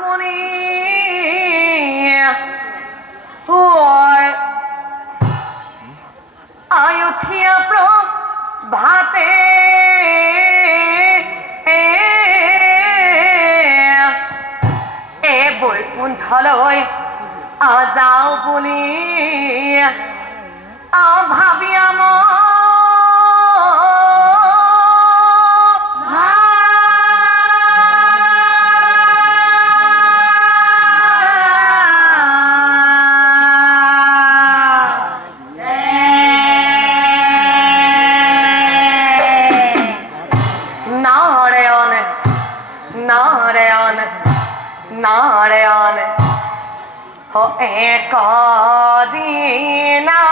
মুনি ওই আয়ুঠিয়া প্রভাতে বৈকুণ্ঠলৈ যাওঁ বুলি ভাবি নারায়ণ নারায়ণ নারায়ণ हो एक दीना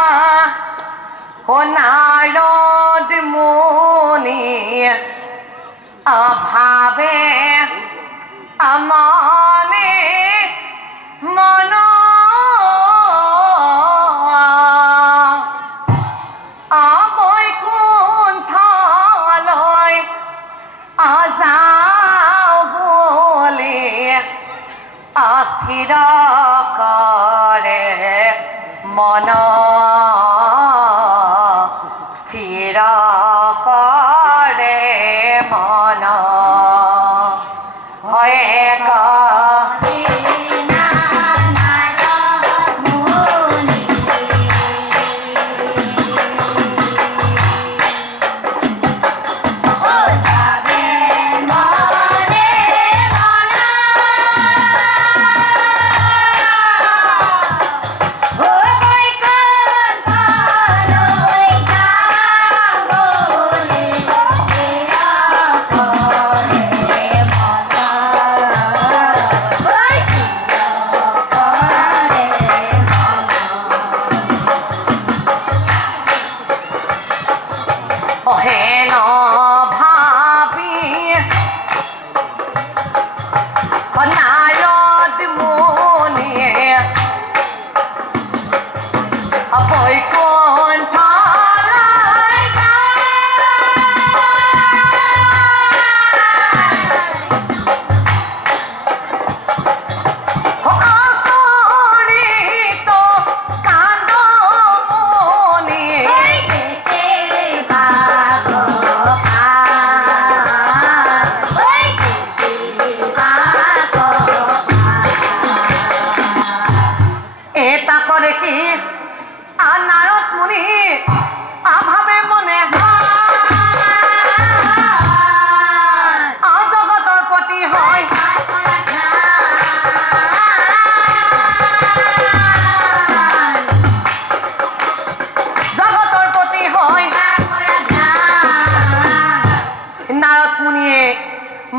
हो नारद मुनि अभावे अमने मन বৈকুণ্ঠলৈ যাওঁ বুলি স্থিৰ কৰে মন স্থিৰ কৰে মন হয়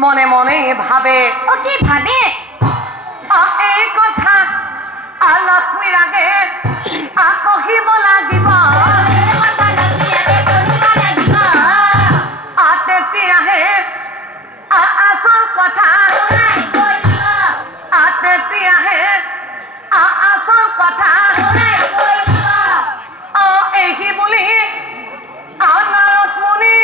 মনে মনে ভাবে ও কি ভাবে এই কথা লক্ষ্মীৰ আগে কহিব লাগিব তেতিয়াহে আচল কথা তেতিয়াহে আচল কথা এই বুলি নাৰদ মুনি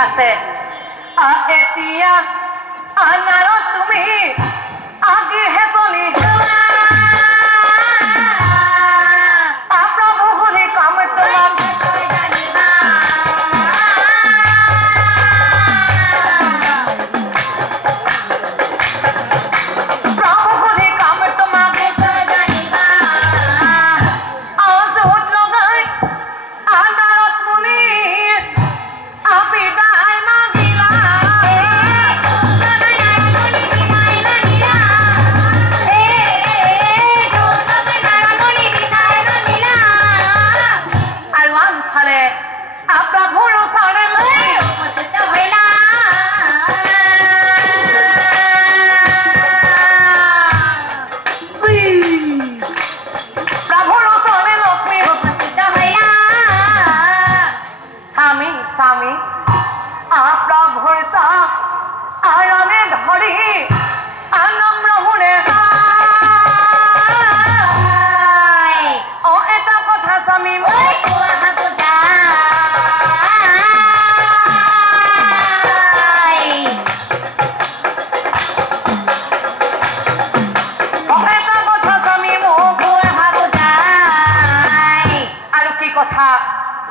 আছে এতিয়া আনাৰত তুমি আগিহে চলি প্ৰভু শুনি কাম তোমাক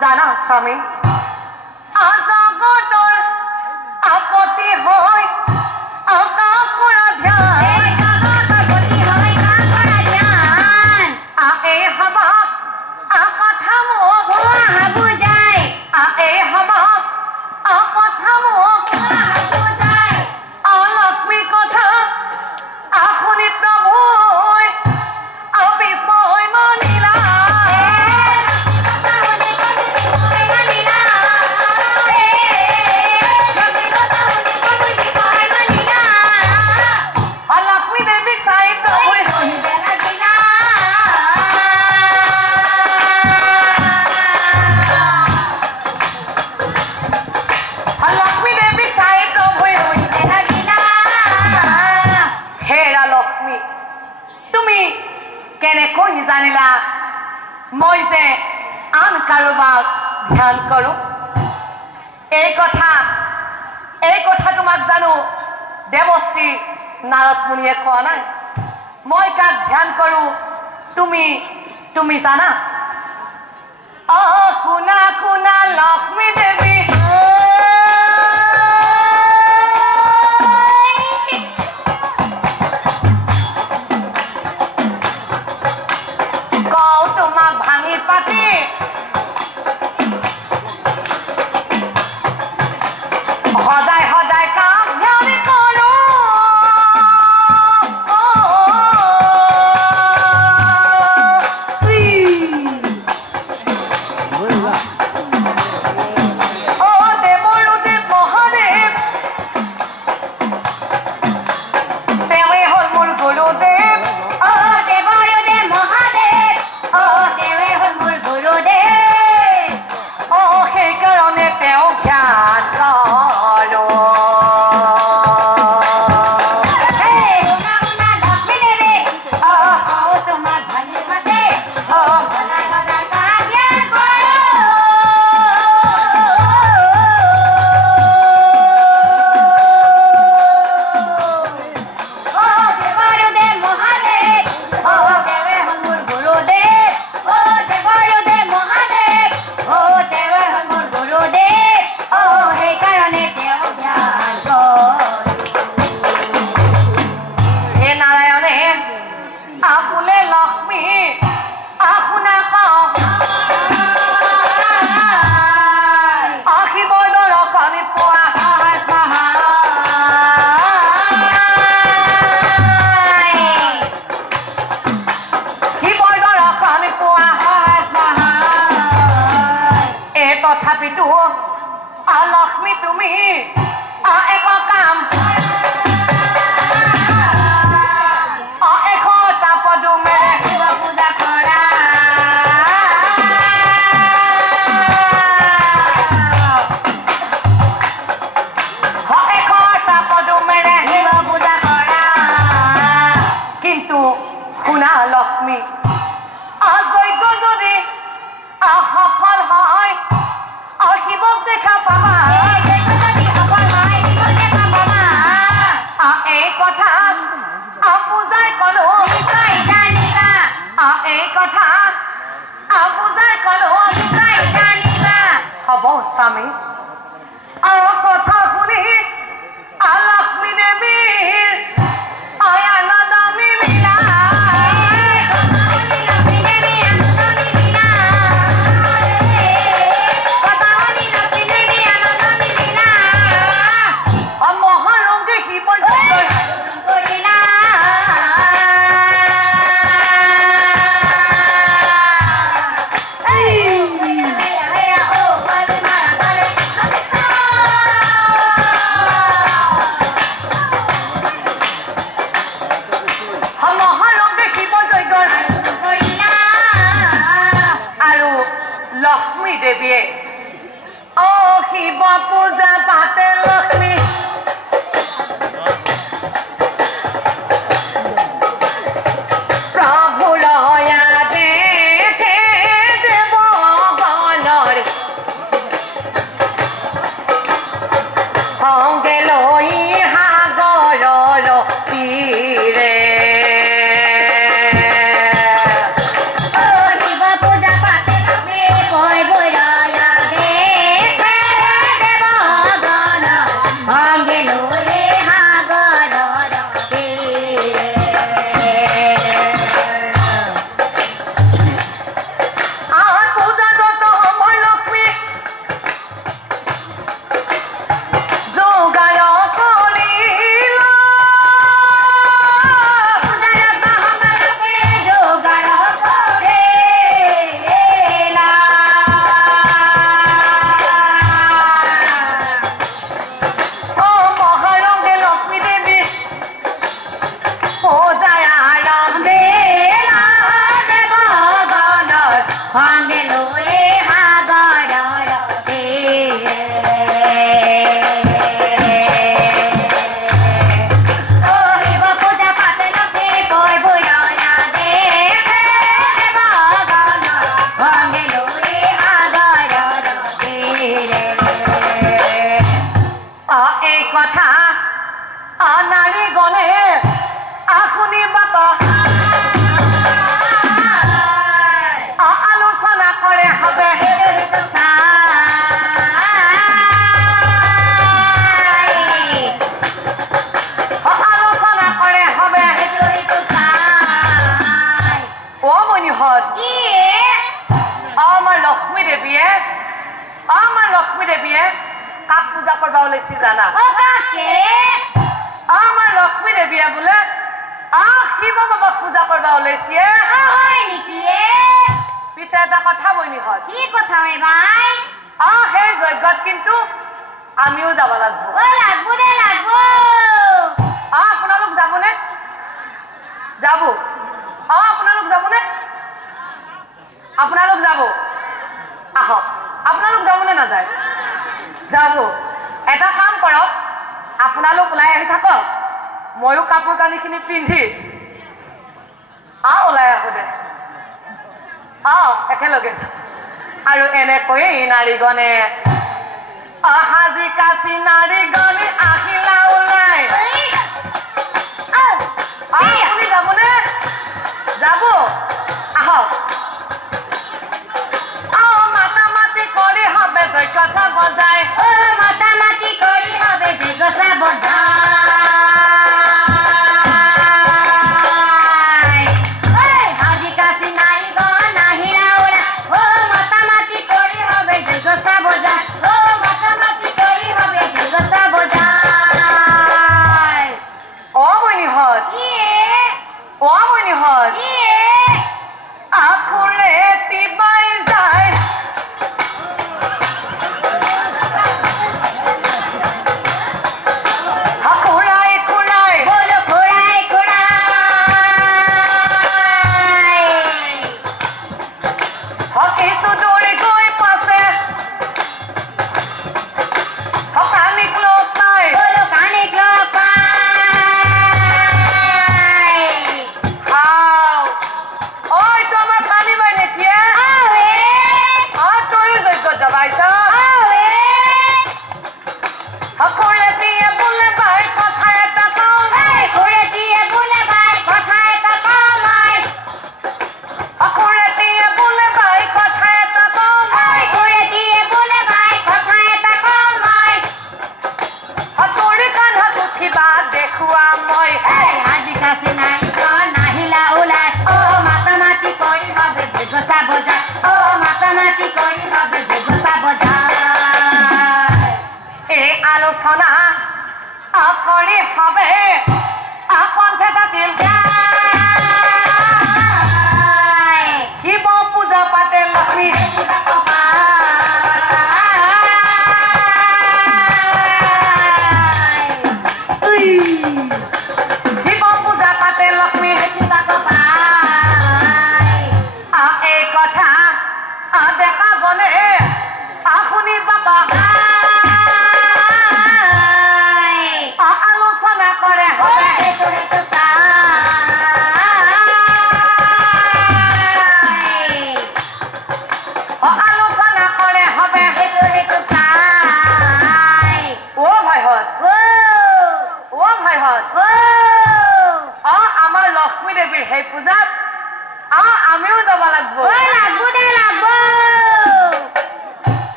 জানা স্বামী হামা কথা মোক লক্ষ্মী কথা আপুনি প্ৰভু বিষয় মানিলা লক্ষ্মী দেৱীক চাই প্ৰভুৱে লক্ষ্মী দেৱীক চাই প্ৰভুৱে হেৰা লক্ষ্মী তুমি কেনেকৈ জানিলা মই যে আন কাৰোবাক ধ্যান কৰোঁ এই কথা তোমাক জানো দেৱশ্ৰী নাৰদ মুনিয়ে কোৱা নাই মই কাক ধ্যান কৰোঁ তুমি জানা শুনা শুনা লক্ষ্মী দেৱী কওঁ তোমাক ভাঙি পাতি সদায় সদায় কাম ধ্যান কৰোঁ দেৱৰুদেৱ মহাদেৱ তেওঁৱে হ'ল মোৰ গুৰুদেৱ দেৱৰুদেৱ মহাদেৱ তেওঁৱে হ'ল মোৰ গুৰুদেৱ সেইকাৰণে তেওঁ ধ্যান কৰোঁ তথাপিতো লক্ষ্মী তুমি এক কাম এশটা পদুমেৰে শিৱ পূজা কৰা এশটা পদুমেৰে শিৱ পূজা কৰা কিন্তু শুনা লক্ষ্মী যজ্ঞ যদি সফল হয় শিৱক দেখা পাবা এই কথা বুজাই কলো এই কথা বুজাই কলো হ'ব স্বামী কথা শুনি লক্ষ্মী দেৱীৰ আনন্দ মিলিলা লক্ষ্মী দেৱীয়ে শিৱ পূজা পাতে লক্ষ্মী প্ৰভু লয়া দেখে দেৱগণৰ সংগে লৈ সাগৰৰ তীৰে ভয় ভয়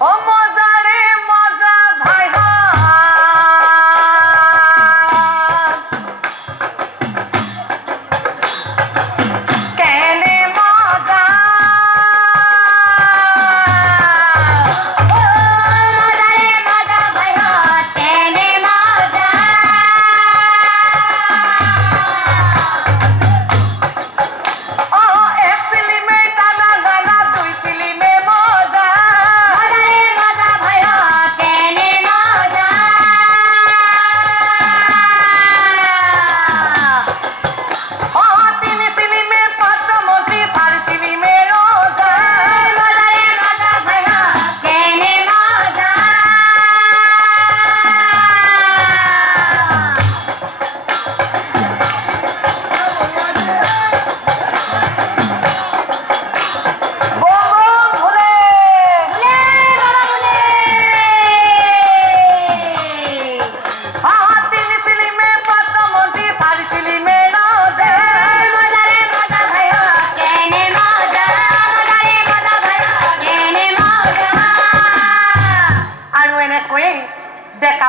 ও মজা ৰে মজা ভাই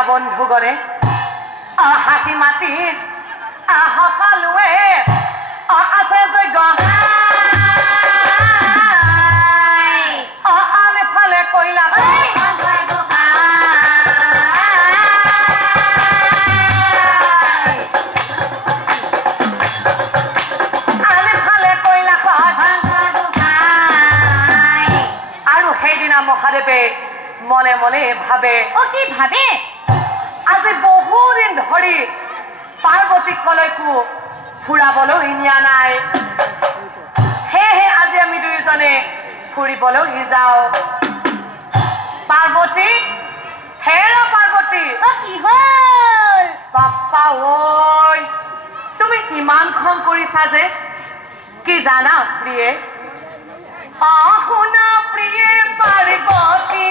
বন্ধুগণে হাতি মাতি সকলোৱে আছে যজ্ঞ আনফালে কইলা আৰু সেইদিনা মহাদেৱে মনে মনে ভাবে কি ভাবে আজি বহুদিন ধৰি পাৰ্বতীক কলৈকো ফুৰাবলৈ নিয়া নাই সেয়েহে আজি আমি দুয়োজনে ফুৰিবলৈ যাওঁ পাৰ্বতী হেৰ পাৰ্বতী কি হ'ল বাপ্পা ঐ তুমি ইমান খং কৰিছা যে কি জানা প্ৰিয়ে শুনা প্ৰিয়ে পাৰ্বতী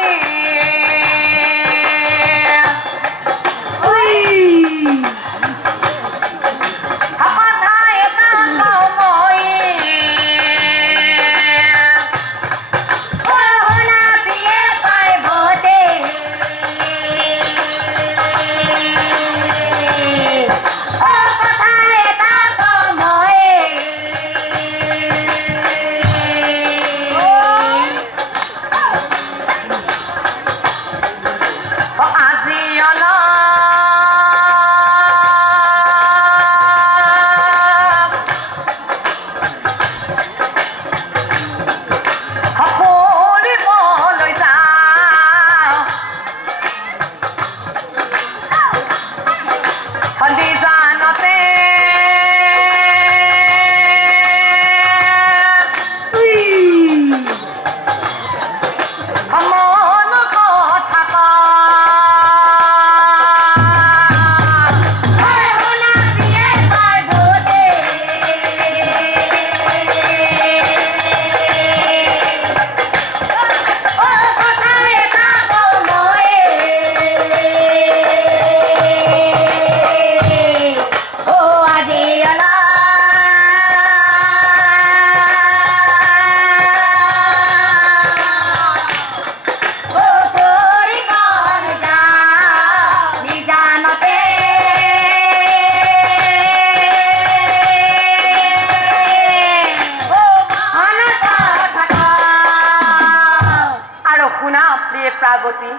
পাৰ্বতী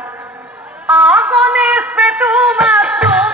গণেশ পেটুমা তুমি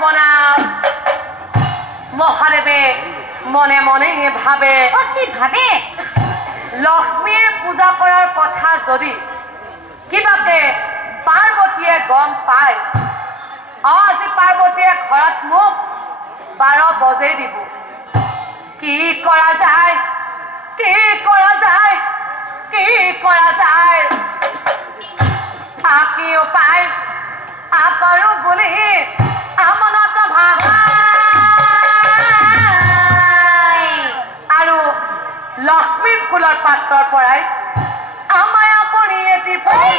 সৰ্বনাশ মহাদেৱে মনে মনে ভাবে কি ভাবে লক্ষ্মীৰ পূজা কৰাৰ কথা যদি কিবাকে পাৰ্বতীয়ে গম পায় আজি পাৰ্বতীয়ে ঘৰত মোক 12 বজে দিব কি কৰা যায় কি কৰা যায় কি কৰা যায় কি উপায় আকৰো বুলি আমনত ভাই আৰু লক্ষ্মী ফুলৰ পাত্ৰৰ পৰাই আমায় আপুনি এটি পৰি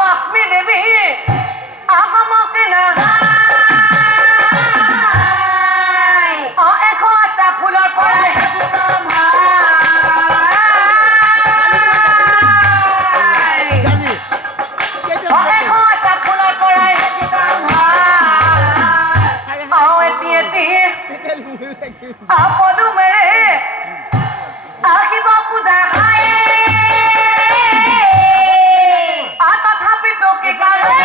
লক্ষ্মী দেৱী আগমকে এটা ফুলৰ পৰাই এটা ফুলৰ পৰাই পদুমেৰে আহিব পূজা তথাপিতো কি কাৰণে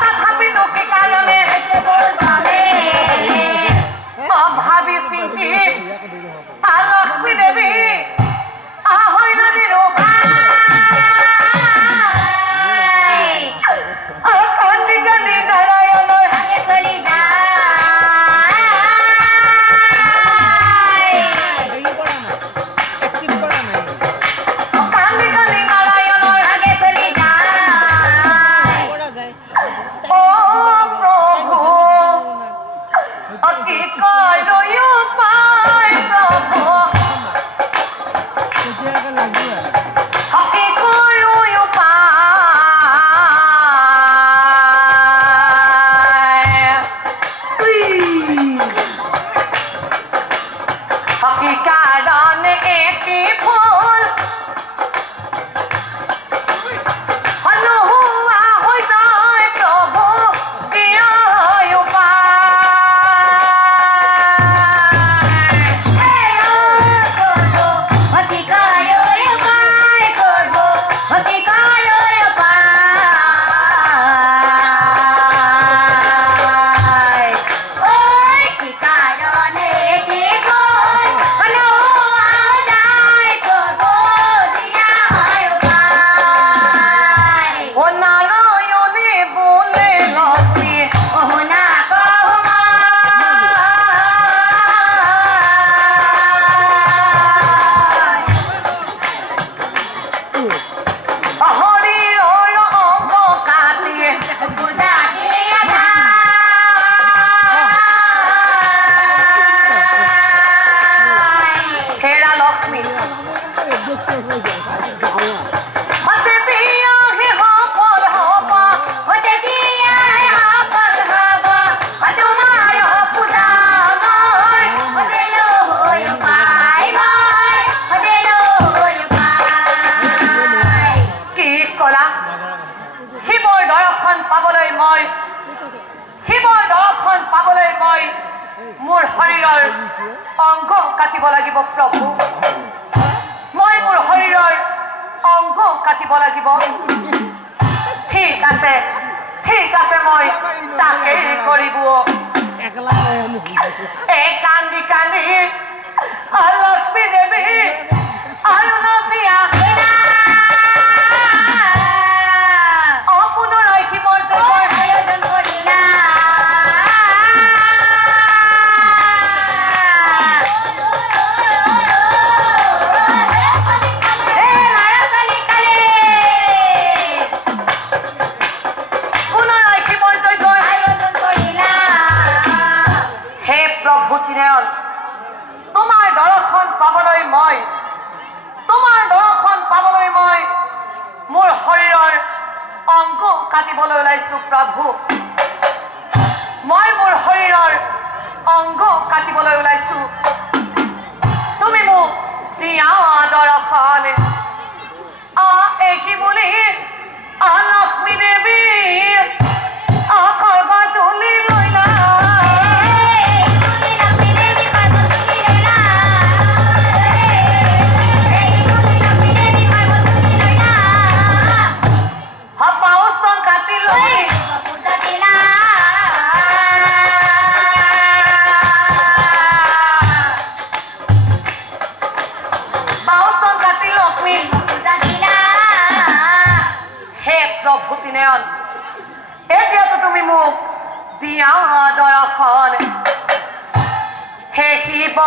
তথাপিতো কি কাৰণে ভাবি চিন্তি লক্ষ্মী দেৱী আহৈ নদী কান্দি কান্দি নাৰায়ণৰ হাগে চলি মোৰ শৰীৰৰ অংগ কাটিব লাগিব প্ৰভু মই মোৰ শৰীৰৰ অংগ কাটিব লাগিব ঠিক আছে মই তাকেই কৰিব এই কান্দি কান্দি লক্ষ্মী দেৱী আৰু নবিয়া পুনৰাই শিৱৰ জয়ৰ আয়োজন কৰিলা তোমাৰ দৰ্শন পাবলৈ মই মোৰ শৰীৰৰ অংগ কাটিবলৈ ওলাইছো প্ৰভু মই মোৰ শৰীৰৰ অংগ কাটিবলৈ ওলাইছো তুমি মোক দিয়া দৰ্শন এই বুলি অভূতি নয়ন এতিয়াতো তুমি মোক দিয়া দৰ্শন হে শিৱ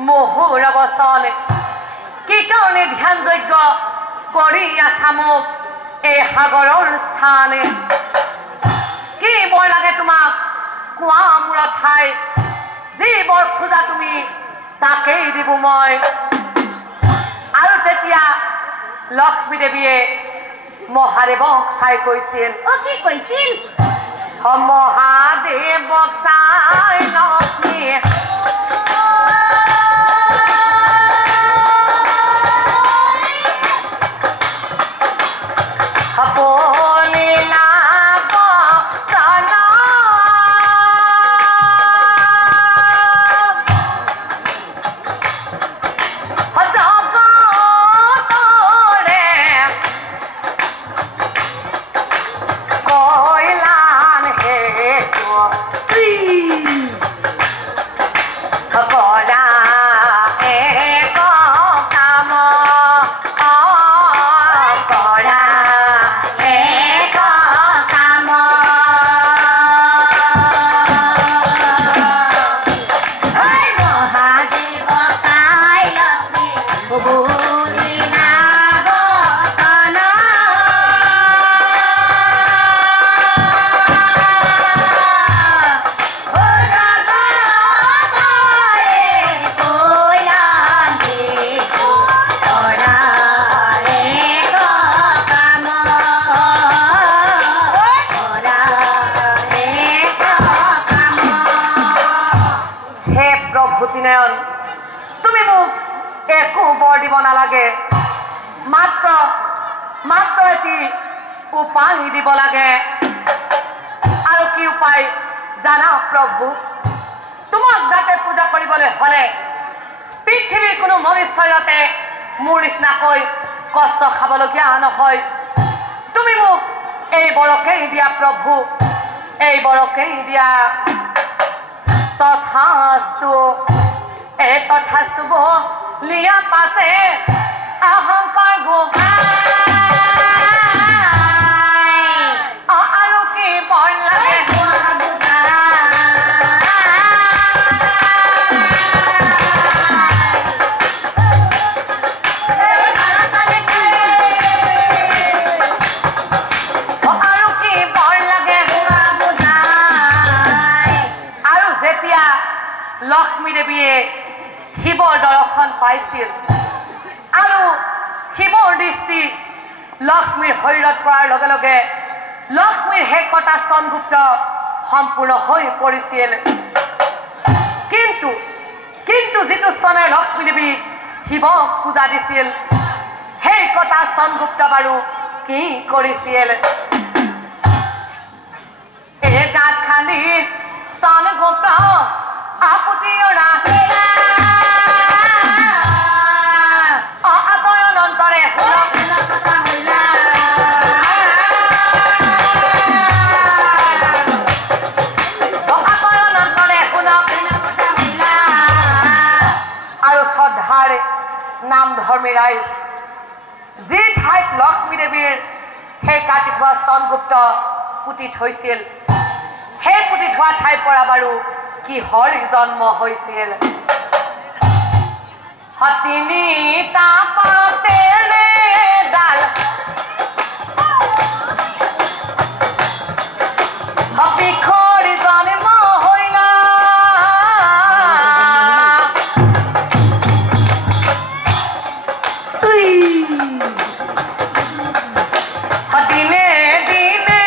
মোহৰবচন কি কাৰণে ধ্যান যজ্ঞ কৰি আছা মোক এই সাগৰৰ স্থানে কি বৰ লাগে তোমাক কোৱা মোৰ ঠাই যি বৰ খোজা তুমি তাকেই দিব মই আৰু তেতিয়া লক্ষ্মী দেৱীয়ে মহাদেৱক চাই কৈছিল কি কৈছিল মহাদেৱক চাই লক্ষ্মী উত্তৰ দিব নালাগে মাত্ৰ মাত্ৰ এটি উপায় দিব লাগে আৰু কি উপায় জানা প্ৰভু তোমাক যাতে পূজা কৰিবলৈ হলে পৃথিৱীৰ কোনো মনুষ্যতে মোৰ নিচিনাকৈ কষ্ট খাবলগীয়া নহয় তুমি মোক এই বৰকেই দিয়া প্ৰভু এই বৰকেই দিয়া তথাস্তু এই তথাস্তু লিয়া পাছে অহংকাৰ আৰু কি বৰ লাগে লক্ষ্মী দেৱীয়ে শিৱৰ দৰ্শন পাইছিল আৰু শিৱৰ দৃষ্টি লক্ষ্মীৰ শৰীৰত পৰাৰ লগে লগে লক্ষ্মীৰ সেই কটা স্তনগুপ্ত সম্পূৰ্ণ হৈ পৰিছিল কিন্তু যিটো স্তনে লক্ষ্মী দেৱী শিৱক পূজা দিছিল সেই কটা স্তনগুপ্ত বাৰু কি কৰিছিল এই গাঁত খান্দি স্তনগুপ্ত আপুতিয়ৰা অতয়নন্তৰে আৰু শ্ৰদ্ধাৰে নাম ধৰ্মী ৰাইজ যি ঠাইত লক্ষ্মী দেৱীৰ সেই কাটি থোৱা স্তনগুপ্ত পুতি থৈছিল সেই পুতি থোৱা ঠাইৰ পৰা বাৰু কিহৰ জন্ম হৈছিল তিনিটা পাতেৰে ডাল বিখৰি জন্ম হৈলা দিনে দিনে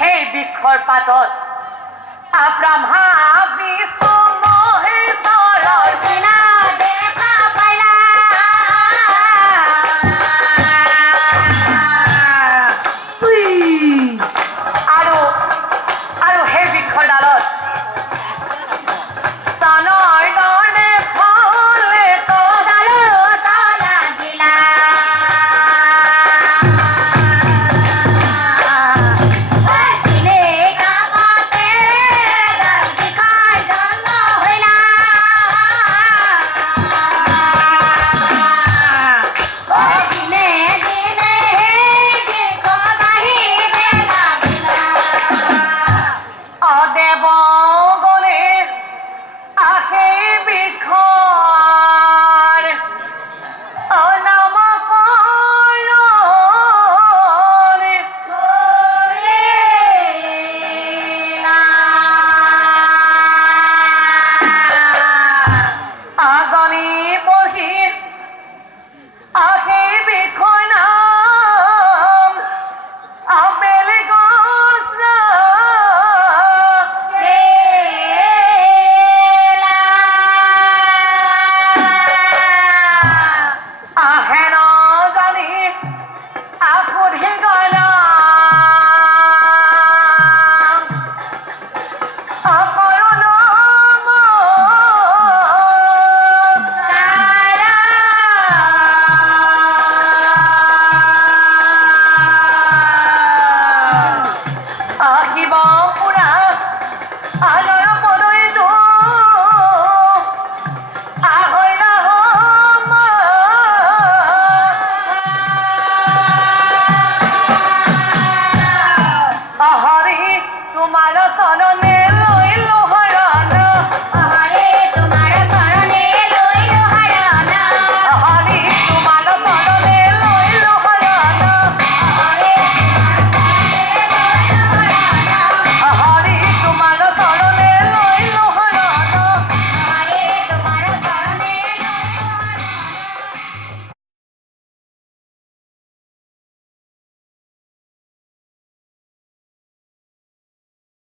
হে বিখ পাতত ব্ৰহ্মা বিষ্ণু মহেশ্বৰৰ